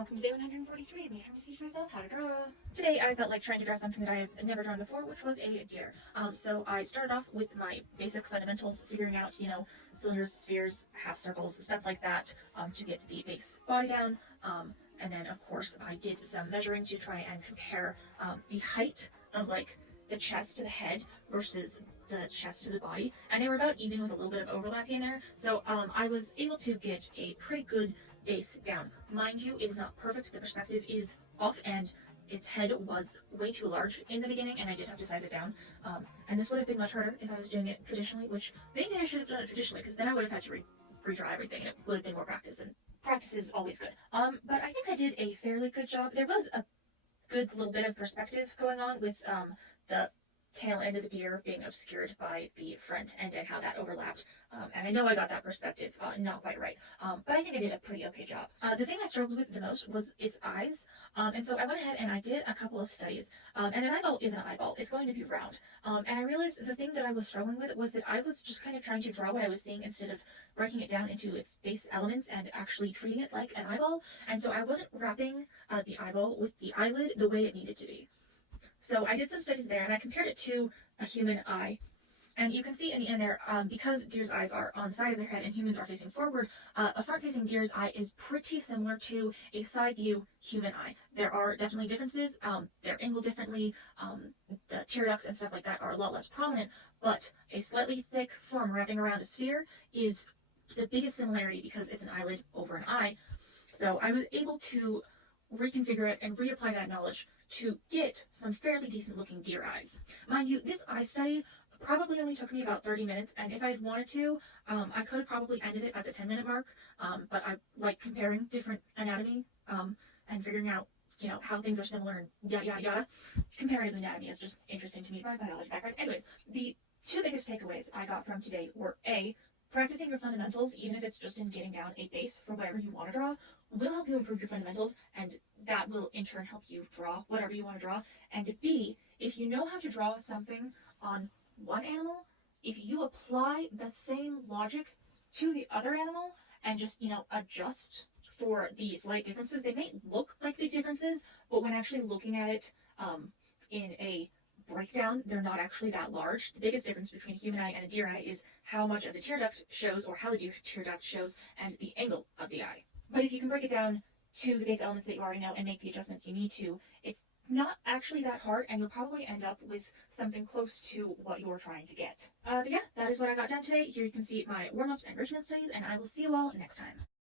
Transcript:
welcome to day 143 of me trying to teach myself how to draw. Today I felt like trying to draw something that I have never drawn before, which was a deer. So I started off with my basic fundamentals, figuring out, cylinders, spheres, half circles, stuff like that, to get the base body down. And then, of course, I did some measuring to try and compare the height of, the chest to the head versus the chest to the body, and they were about even with a little bit of overlap in there. So I was able to get a pretty good base down. Mind you, it is not perfect. The perspective is off, and its head was way too large in the beginning, and I did have to size it down. And this would have been much harder if I was doing it traditionally, which maybe I should have done it traditionally, because then I would have had to redraw everything, and it would have been more practice, and practice is always good. But I think I did a fairly good job. There was a good little bit of perspective going on with the tail end of the deer being obscured by the front end and how that overlapped. And I know I got that perspective not quite right, but I think I did a pretty okay job. The thing I struggled with the most was its eyes, and so I went ahead and I did a couple of studies, and an eyeball isn't an eyeball, it's going to be round. And I realized the thing that I was struggling with was that I was just kind of trying to draw what I was seeing instead of breaking it down into its base elements and actually treating it like an eyeball, and so I wasn't wrapping the eyeball with the eyelid the way it needed to be. So I did some studies there, and I compared it to a human eye. And you can see in the end there, because deer's eyes are on the side of their head and humans are facing forward, a front-facing deer's eye is pretty similar to a side-view human eye. There are definitely differences. They're angled differently. The tear ducts and stuff like that are a lot less prominent, but a slightly thick form wrapping around a sphere is the biggest similarity because it's an eyelid over an eye. So I was able to reconfigure it and reapply that knowledge to get some fairly decent looking deer eyes. Mind you, this eye study probably only took me about 30 minutes, and if I had wanted to, I could have probably ended it at the 10-minute mark, but I like comparing different anatomy and figuring out, how things are similar and yada yada yada. Comparative anatomy is just interesting to me by biology background. Anyways, the two biggest takeaways I got from today were A, practicing your fundamentals, even if it's just in getting down a base for whatever you want to draw, will help you improve your fundamentals, and that will in turn help you draw whatever you want to draw. And B, if you know how to draw something on one animal, if you apply the same logic to the other animal and just, adjust for the slight differences, they may look like big differences, but when actually looking at it in a breakdown, they're not actually that large. The biggest difference between a human eye and a deer eye is how much of the tear duct shows, or how the tear duct shows, and the angle of the eye. But if you can break it down to the base elements that you already know and make the adjustments you need to, it's not actually that hard, and you'll probably end up with something close to what you're trying to get. But yeah, that is what I got done today. Here you can see my warm-ups and enrichment studies, and I will see you all next time.